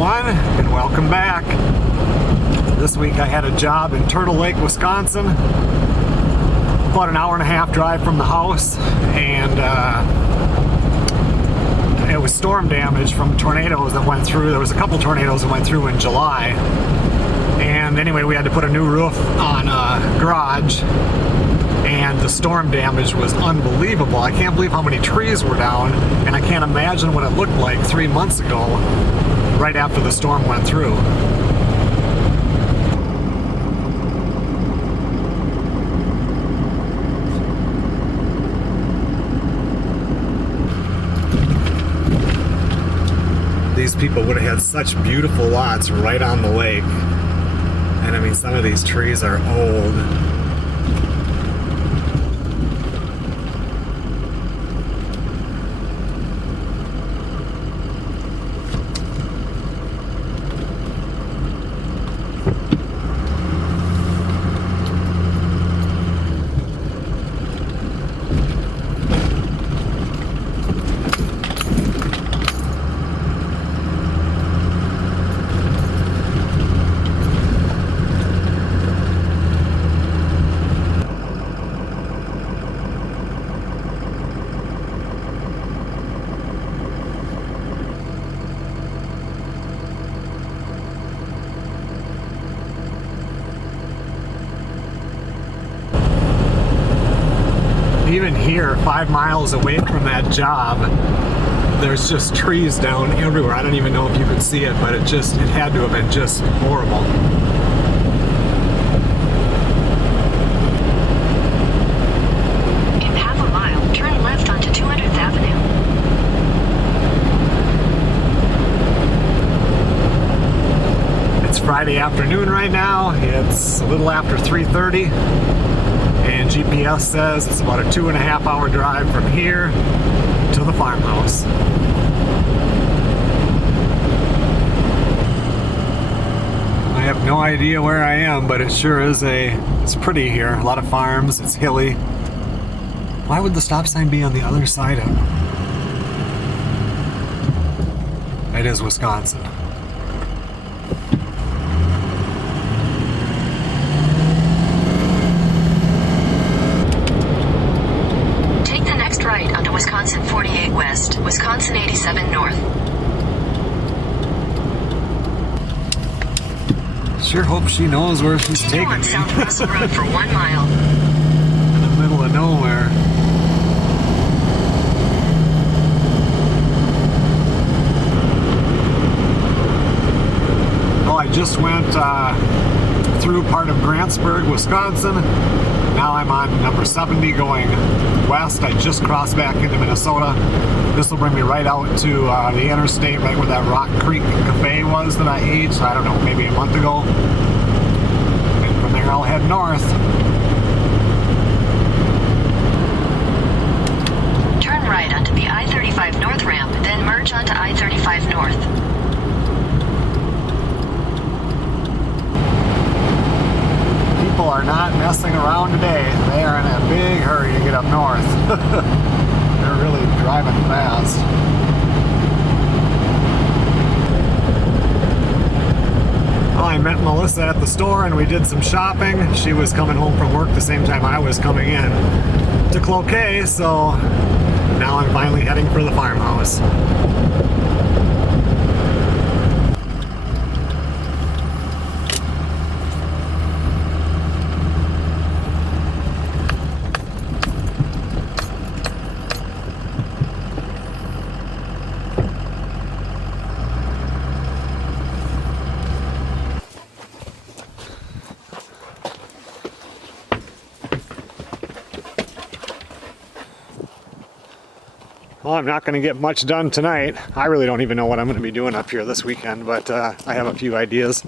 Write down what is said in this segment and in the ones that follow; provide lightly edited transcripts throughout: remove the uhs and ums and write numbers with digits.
everyone, and welcome back. This week I had a job in Turtle Lake, Wisconsin. About an hour and a half drive from the house, and it was storm damage from tornadoes that went through. There was a couple tornadoes that went through in July. And anyway, we had to put a new roof on a garage, and the storm damage was unbelievable. I can't believe how many trees were down, and I can't imagine what it looked like 3 months ago, right after the storm went through. These people would have had such beautiful lots right on the lake. And I mean, some of these trees are old. Even here, 5 miles away from that job, there's just trees down everywhere. I don't even know if you could see it, but it had to have been just horrible. In half a mile, turn left onto 200th Avenue. It's Friday afternoon right now. It's a little after 3:30. And GPS says it's about a 2.5 hour drive from here to the farmhouse. I have no idea where I am, but it sure is it's pretty here. A lot of farms, it's hilly. Why would the stop sign be on the other side of it? It is Wisconsin. Right onto Wisconsin 48 West, Wisconsin 87 North. Sure hope she knows where she's taking me. On South Russell Road for 1 mile. In the middle of nowhere. Oh, I just went through part of Grantsburg, Wisconsin. Now I'm on number 70 going west. I just crossed back into Minnesota. This will bring me right out to the interstate, right where that Rock Creek Cafe was that I ate, I don't know, maybe a month ago. And from there I'll head north. Turn right onto the I-35 North ramp, then merge onto I-35 North. People are not messing around today. They are in a big hurry to get up north. They're really driving fast. Well, I met Melissa at the store and we did some shopping. She was coming home from work the same time I was coming in to Cloquet, so now I'm finally heading for the farmhouse. Well, I'm not going to get much done tonight. I really don't even know what I'm going to be doing up here this weekend, but I have a few ideas.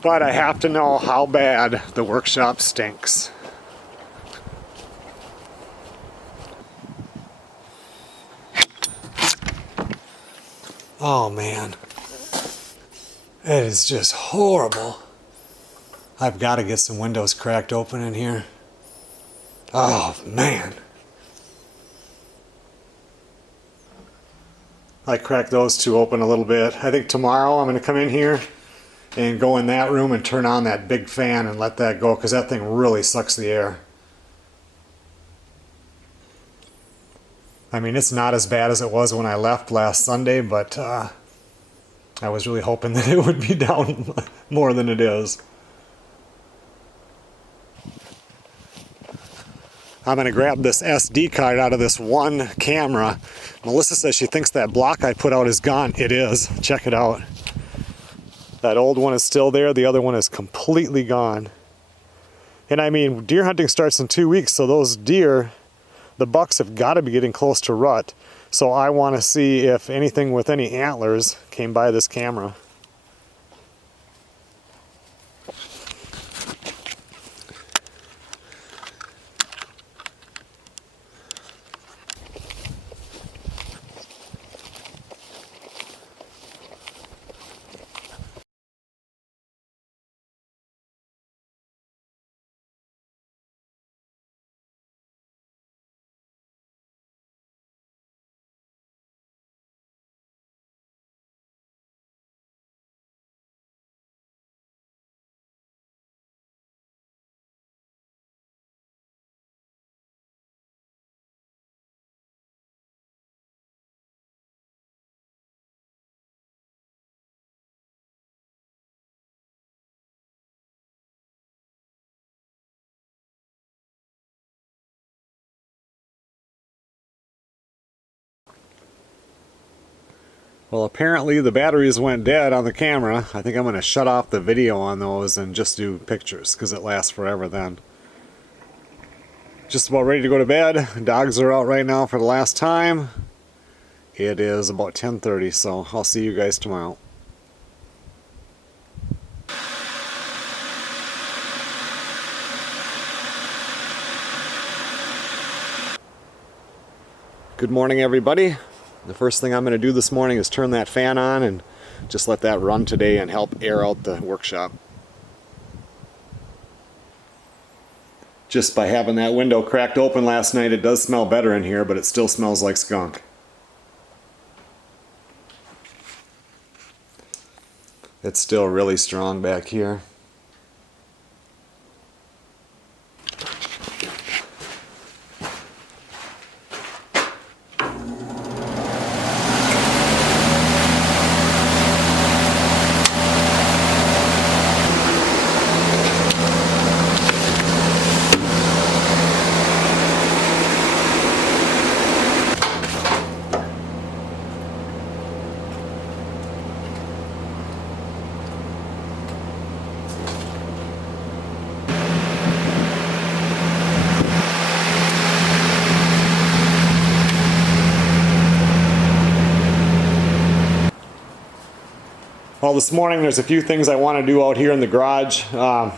But I have to know how bad the workshop stinks. Oh man, it is just horrible. I've got to get some windows cracked open in here. Oh man. I cracked those two open a little bit. I think tomorrow I'm going to come in here and go in that room and turn on that big fan and let that go, because that thing really sucks the air. I mean, it's not as bad as it was when I left last Sunday, but I was really hoping that it would be down more than it is. I'm going to grab this SD card out of this one camera. Melissa says she thinks that block I put out is gone. It is. Check it out. That old one is still there. The other one is completely gone. And I mean, deer hunting starts in 2 weeks, so those deer, the bucks, have got to be getting close to rut. So I want to see if anything with any antlers came by this camera. Well, apparently the batteries went dead on the camera. I think I'm going to shut off the video on those and just do pictures, because it lasts forever then. Just about ready to go to bed. Dogs are out right now for the last time. It is about 10:30, so I'll see you guys tomorrow. Good morning, everybody. The first thing I'm going to do this morning is turn that fan on and just let that run today and help air out the workshop. Just by having that window cracked open last night, it does smell better in here, but it still smells like skunk. It's still really strong back here. Well, this morning there's a few things I want to do out here in the garage. I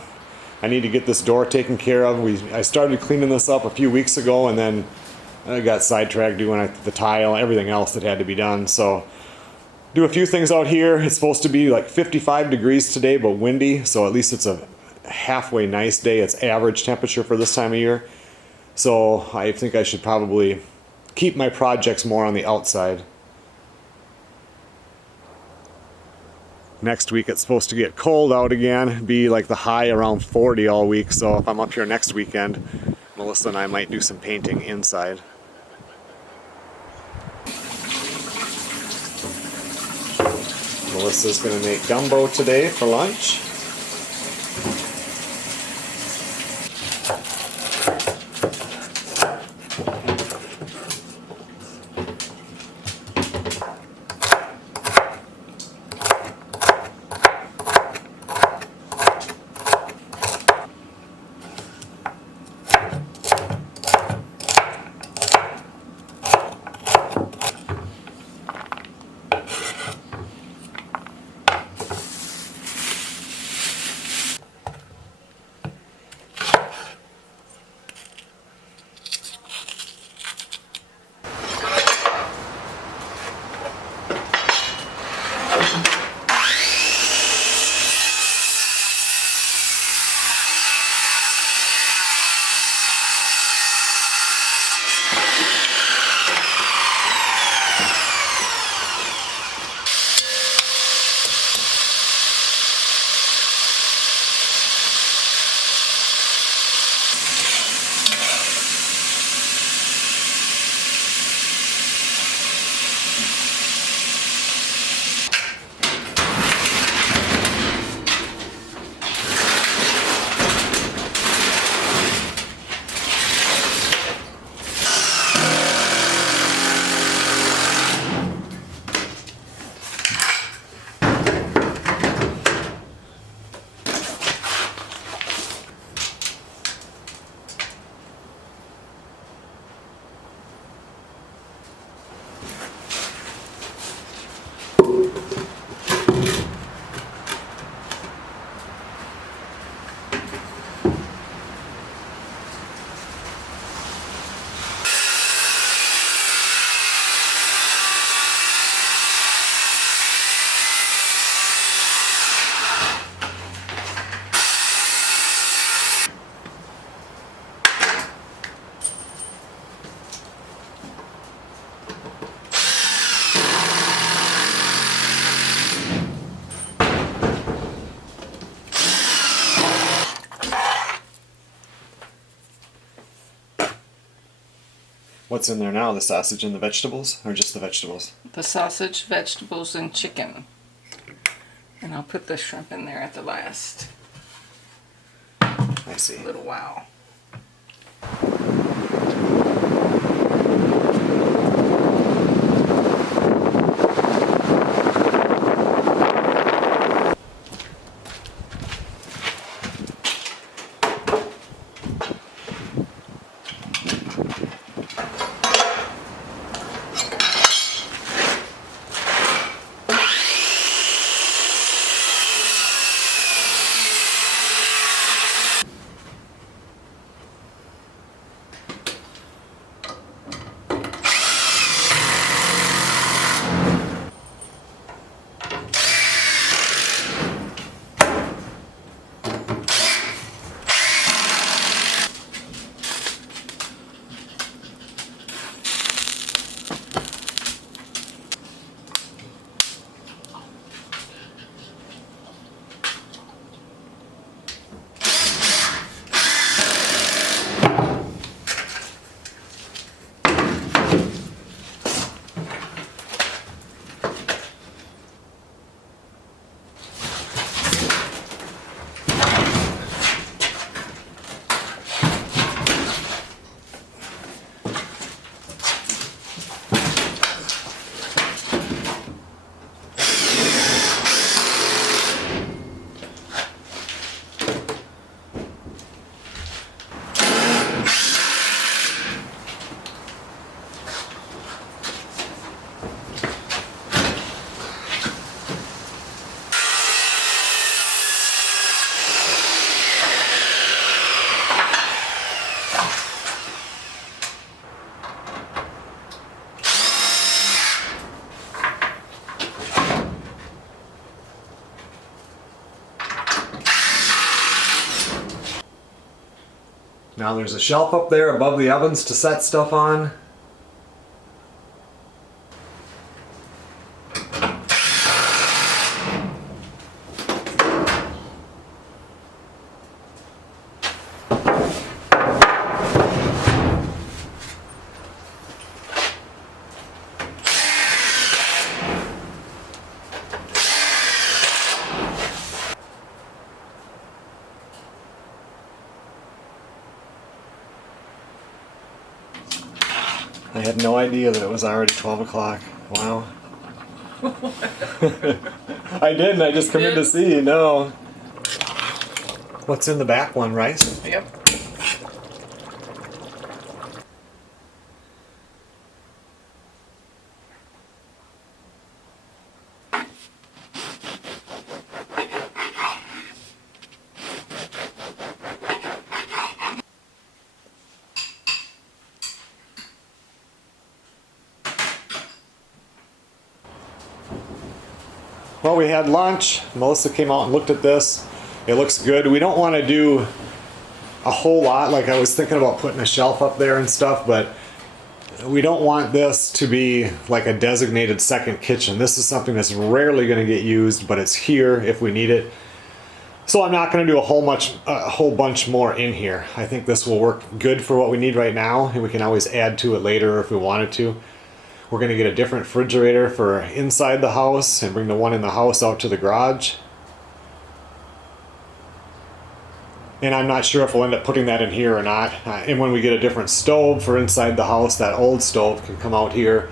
need to get this door taken care of. I started cleaning this up a few weeks ago, and then I got sidetracked doing the tile, everything else that had to be done. So do a few things out here. It's supposed to be like 55 degrees today, but windy, so at least it's a halfway nice day. It's average temperature for this time of year. So I think I should probably keep my projects more on the outside. Next week it's supposed to get cold out again, be like the high around 40 all week, so if I'm up here next weekend, Melissa and I might do some painting inside. Melissa's going to make gumbo today for lunch. What's in there now? The sausage and the vegetables, or just the vegetables? The sausage, vegetables, and chicken. And I'll put the shrimp in there at the last I see. little while. Now there's a shelf up there above the ovens to set stuff on. I had no idea that it was already 12 o'clock. Wow. I didn't. I just come in to see. No. What's in the back one, rice? Yep. Well, we had lunch. Melissa came out and looked at this. It looks good. We don't want to do a whole lot. Like I was thinking about putting a shelf up there and stuff, but we don't want this to be like a designated second kitchen. This is something that's rarely going to get used, but it's here if we need it. So I'm not going to do a whole bunch more in here. I think this will work good for what we need right now, and we can always add to it later if we wanted to. We're going to get a different refrigerator for inside the house and bring the one in the house out to the garage. And I'm not sure if we'll end up putting that in here or not. And when we get a different stove for inside the house, that old stove can come out here.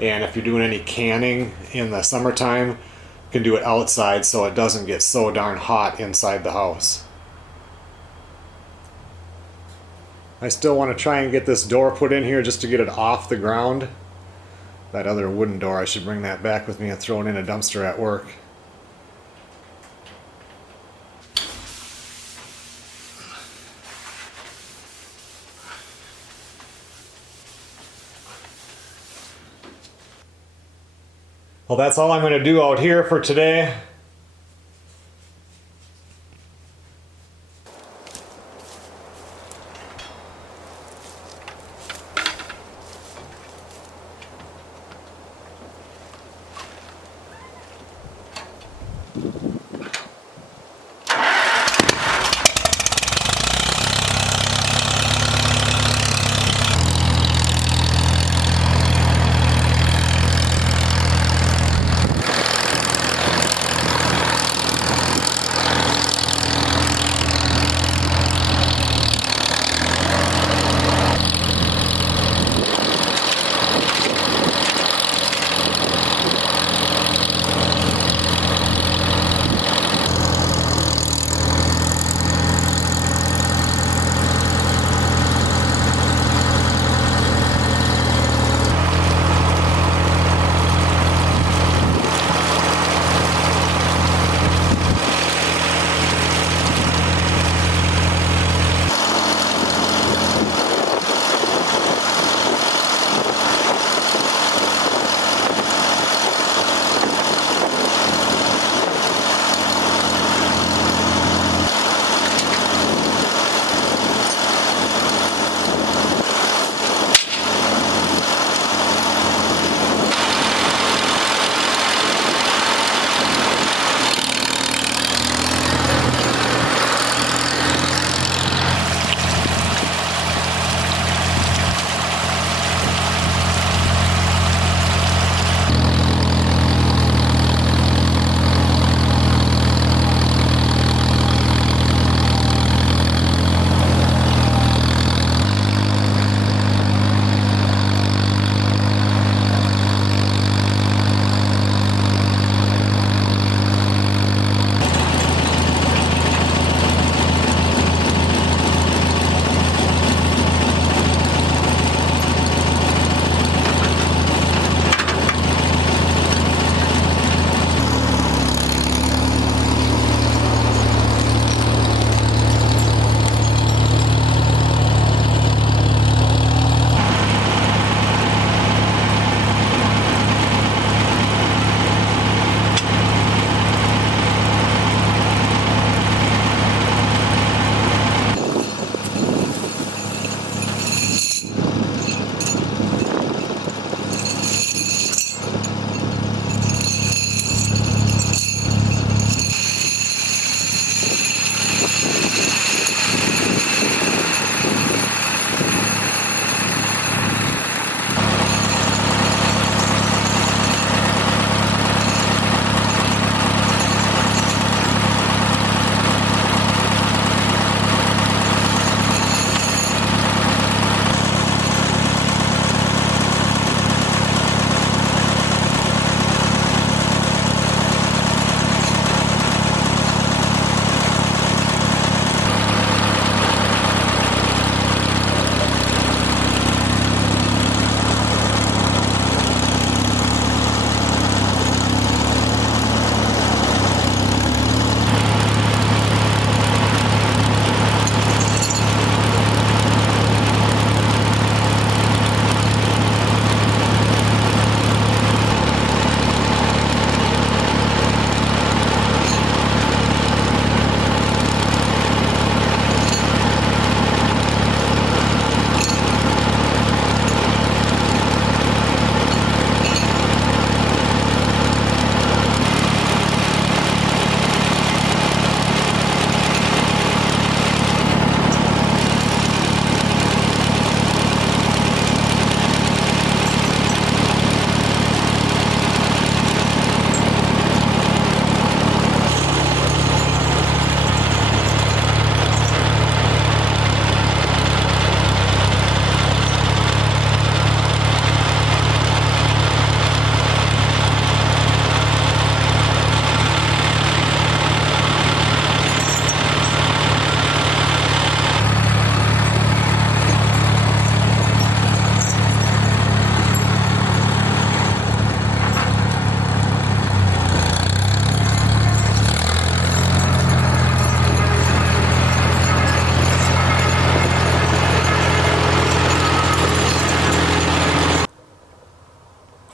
And if you're doing any canning in the summertime, you can do it outside so it doesn't get so darn hot inside the house. I still want to try and get this door put in here just to get it off the ground. That other wooden door, I should bring that back with me and throw it in a dumpster at work. Well, that's all I'm going to do out here for today.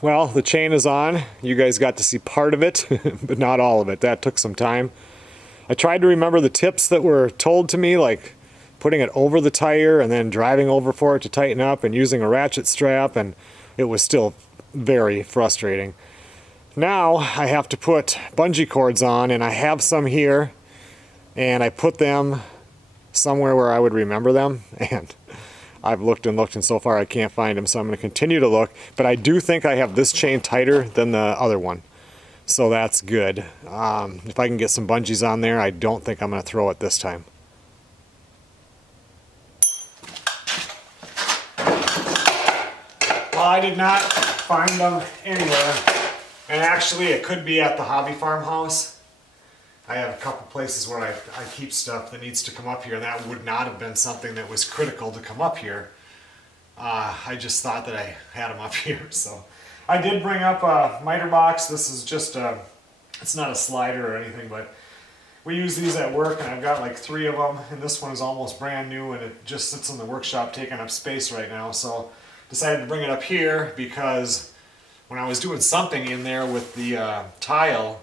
Well, the chain is on. You guys got to see part of it, but not all of it. That took some time. I tried to remember the tips that were told to me, like putting it over the tire and then driving over for it to tighten up and using a ratchet strap, and it was still very frustrating. Now I have to put bungee cords on, and I have some here, and I put them somewhere where I would remember them, and I've looked and looked, and so far I can't find them, so I'm going to continue to look. But I do think I have this chain tighter than the other one, so that's good. If I can get some bungees on there, I don't think I'm going to throw it this time. Well, I did not find them anywhere, and actually it could be at the hobby farmhouse. I have a couple places where I keep stuff that needs to come up here, and that would not have been something that was critical to come up here. I just thought that I had them up here, so. I did bring up a miter box. This is just it's not a slider or anything, but we use these at work, and I've got like 3 of them, and this one is almost brand new, and it just sits in the workshop taking up space right now, so decided to bring it up here because when I was doing something in there with the tile,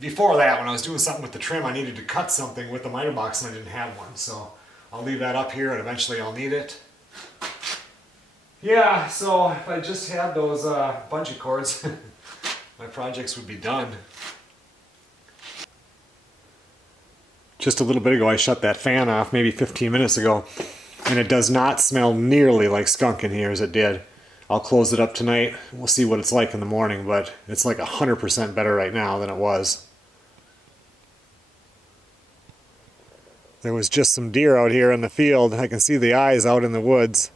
before that, when I was doing something with the trim, I needed to cut something with the miter box and I didn't have one. So I'll leave that up here and eventually I'll need it. Yeah, so if I just had those bungee cords, my projects would be done. Just a little bit ago I shut that fan off, maybe 15 minutes ago, and it does not smell nearly like skunk in here as it did. I'll close it up tonight. We'll see what it's like in the morning, but it's like 100% better right now than it was. There was just some deer out here in the field. I can see the eyes out in the woods.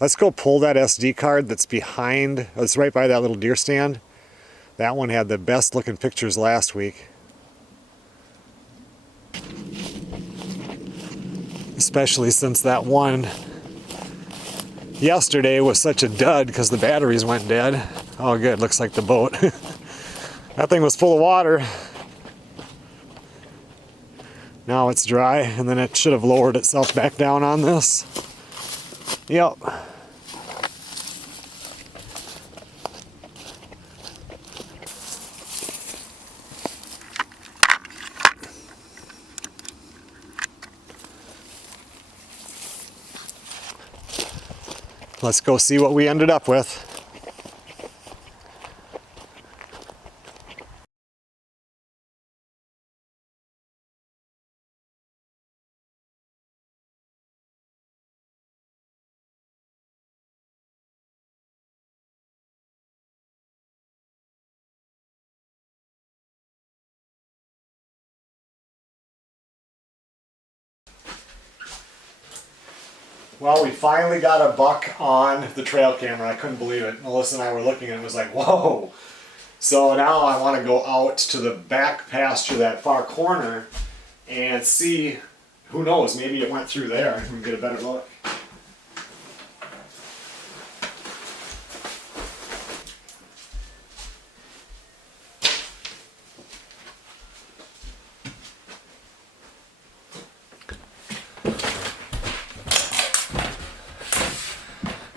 Let's go pull that SD card that's behind, it's right by that little deer stand. That one had the best looking pictures last week. Especially since that one yesterday was such a dud because the batteries went dead. Oh good, looks like the boat. That thing was full of water. Now it's dry, and then it should have lowered itself back down on this. Yep. Let's go see what we ended up with. Well, we finally got a buck on the trail camera. I couldn't believe it. Melissa and I were looking and it was like, whoa. So now I want to go out to the back pasture, that far corner, and see, who knows, maybe it went through there and we can get a better look.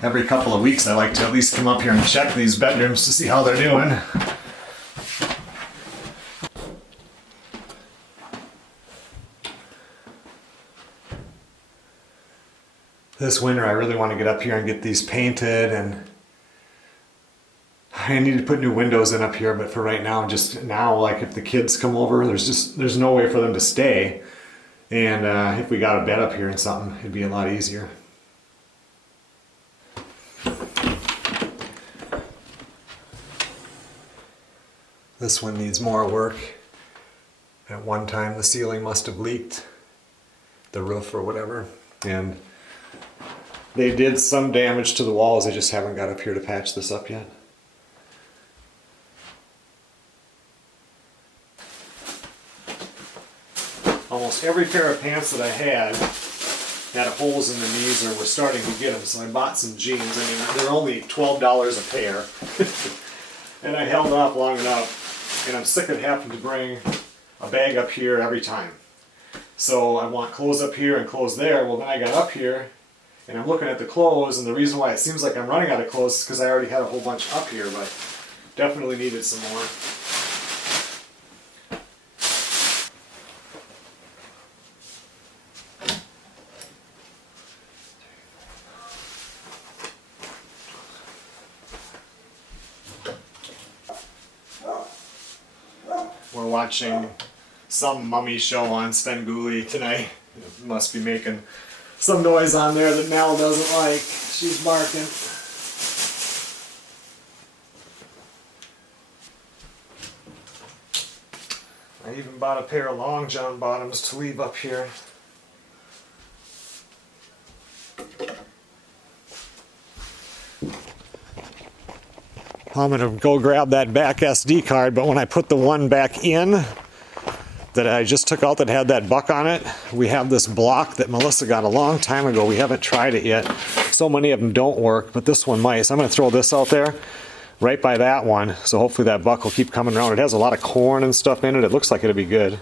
Every couple of weeks I like to at least come up here and check these bedrooms to see how they're doing. This winter I really want to get up here and get these painted, and I need to put new windows in up here, but for right now, just now, like if the kids come over, there's no way for them to stay, and if we got a bed up here and something, it'd be a lot easier. This one needs more work. At one time the ceiling must have leaked, the roof or whatever, and they did some damage to the walls. They just haven't got up here to patch this up yet. Almost every pair of pants that I had holes in the knees or were starting to get them, so I bought some jeans. I mean, they're only $12 a pair. And I held off long enough. And I'm sick of having to bring a bag up here every time. So I want clothes up here and clothes there. Well, then I got up here And I'm looking at the clothes, and the reason why it seems like I'm running out of clothes is because I already had a whole bunch up here, but definitely needed some more. We're watching some mummy show on Svengoolie tonight. It must be making some noise on there that Mel doesn't like. She's barking. I even bought a pair of long john bottoms to leave up here. I'm gonna go grab that back SD card, but when I put the one back in that I just took out that had that buck on it, we have this block that Melissa got a long time ago. We haven't tried it yet. So many of them don't work, but this one might. So I'm gonna throw this out there right by that one, so hopefully that buck will keep coming around. It has a lot of corn and stuff in it. It looks like it'll be good.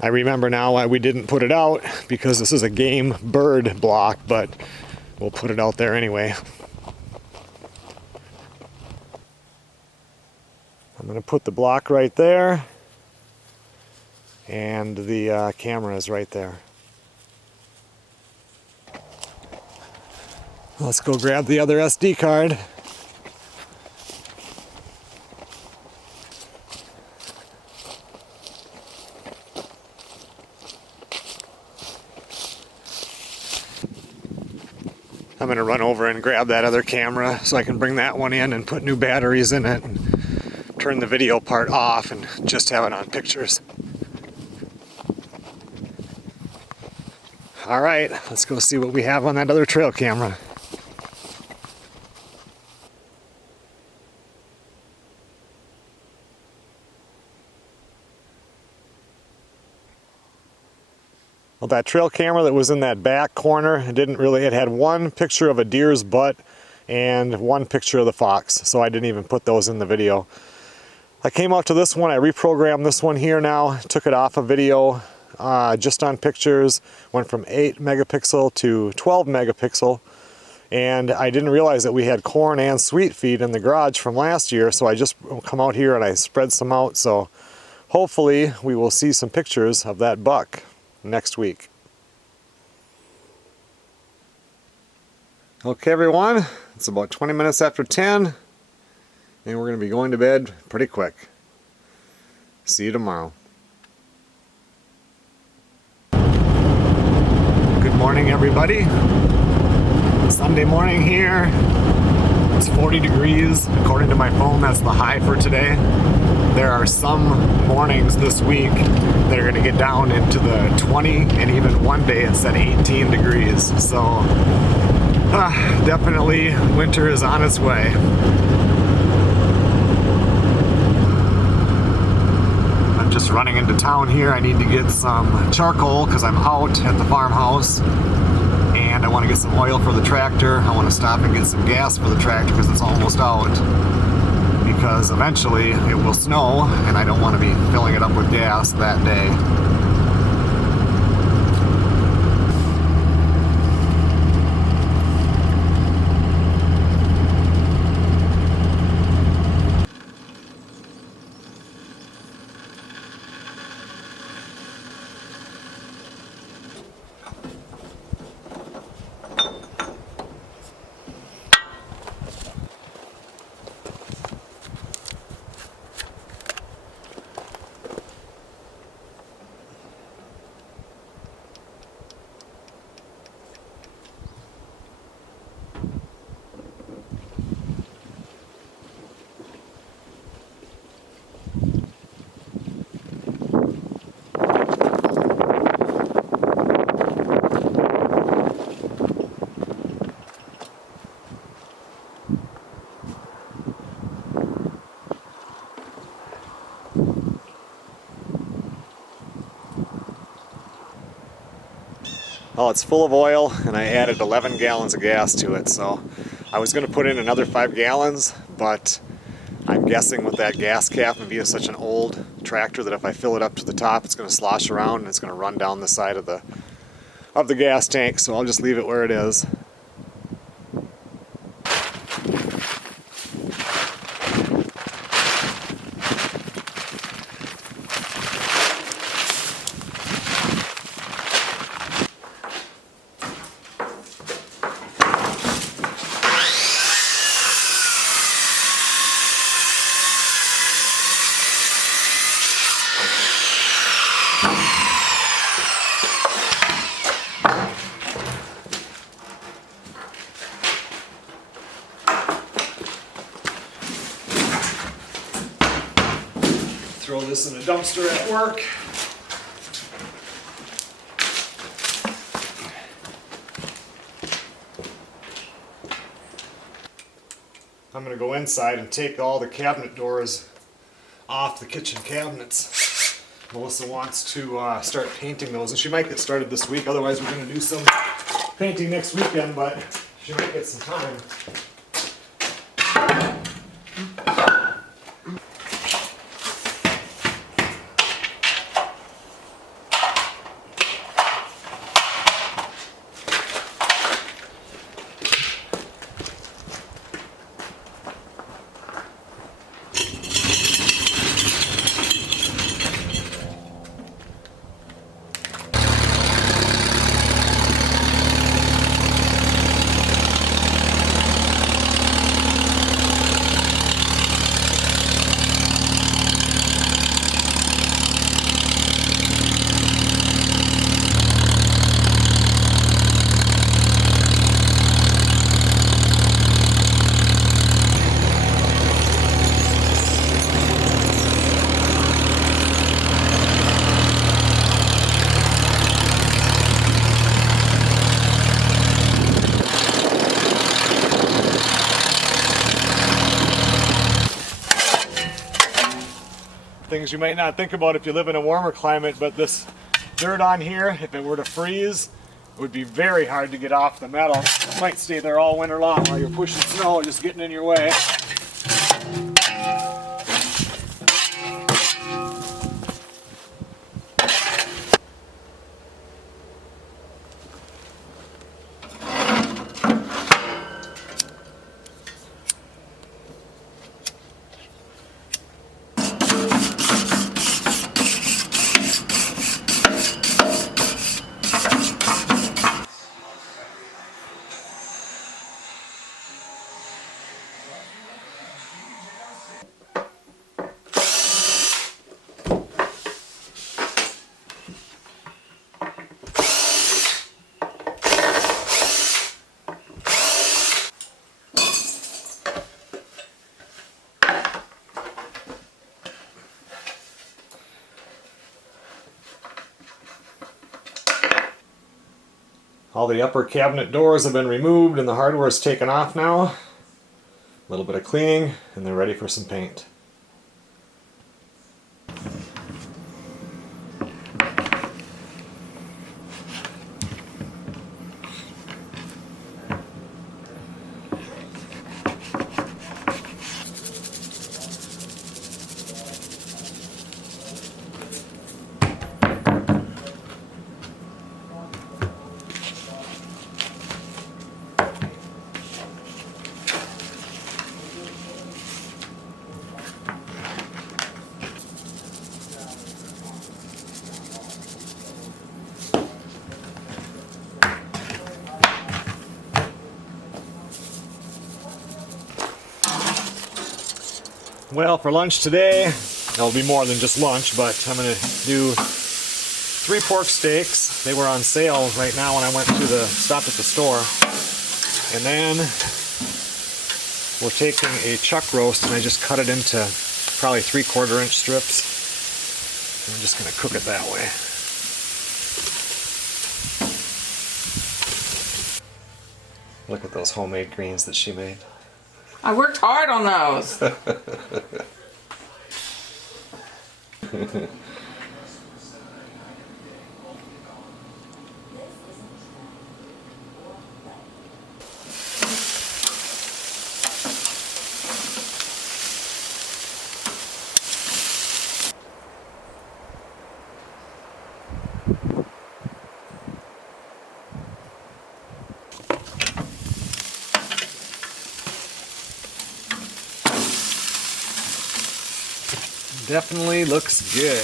I remember now why we didn't put it out, because this is a game bird block, but we'll put it out there anyway. I'm going to put the block right there, and the camera is right there. Let's go grab the other SD card. I'm going to run over and grab that other camera so I can bring that one in and put new batteries in it and turn the video part off and just have it on pictures. All right, let's go see what we have on that other trail camera. Well, that trail camera that was in that back corner, it had one picture of a deer's butt and one picture of the fox, so I didn't even put those in the video. I came out to this one, I reprogrammed this one here now, took it off of video, just on pictures, went from 8 megapixel to 12 megapixel, and I didn't realize that we had corn and sweet feed in the garage from last year, so I just come out here and I spread some out, so hopefully we will see some pictures of that buck next week. Okay everyone, it's about 20 minutes after 10 and we're going to be going to bed pretty quick. See you tomorrow. Good morning everybody. Sunday morning here. It's 40 degrees. According to my phone, that's the high for today. There are some mornings this week that are going to get down into the 20, and even one day it said 18 degrees. So definitely winter is on its way. I'm just running into town here. I need to get some charcoal because I'm out at the farmhouse. And I want to get some oil for the tractor. I want to stop and get some gas for the tractor because it's almost out. Because eventually it will snow and I don't want to be filling it up with gas that day. Oh, it's full of oil, and I added 11 gallons of gas to it, so I was going to put in another 5 gallons, but I'm guessing with that gas cap and being such an old tractor that if I fill it up to the top, it's going to slosh around and it's going to run down the side of the gas tank. So I'll just leave it where it is. Throw this in a dumpster at work. I'm going to go inside and take all the cabinet doors off the kitchen cabinets. Melissa wants to start painting those, and she might get started this week. Otherwise, we're going to do some painting next weekend, but she might get some time. Things you might not think about if you live in a warmer climate, but this dirt on here, if it were to freeze, it would be very hard to get off the metal. It might stay there all winter long while you're pushing snow, just getting in your way. All the upper cabinet doors have been removed and the hardware is taken off now. A little bit of cleaning and they're ready for some paint. Well, for lunch today, it'll be more than just lunch, but I'm going to do 3 pork steaks. They were on sale right now when I went to stopped at the store. And then we're taking a chuck roast and I just cut it into probably 3/4 inch strips. I'm just going to cook it that way. Look at those homemade greens that she made. I worked hard on those. Definitely looks good.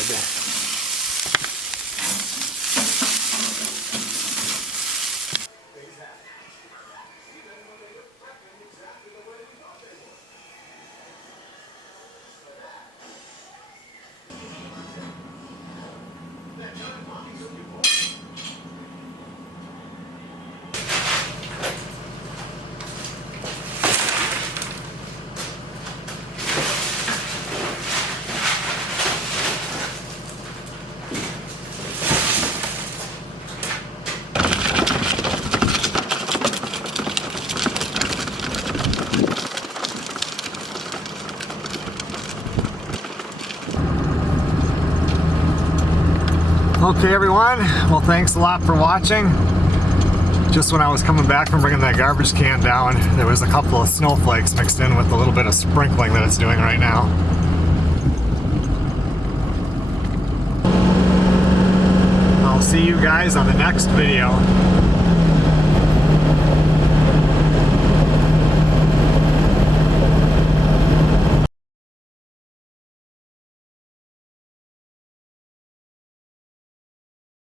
Okay everyone, well thanks a lot for watching. Just when I was coming back from bringing that garbage can down, there was a couple of snowflakes mixed in with a little bit of sprinkling that it's doing right now. I'll see you guys on the next video.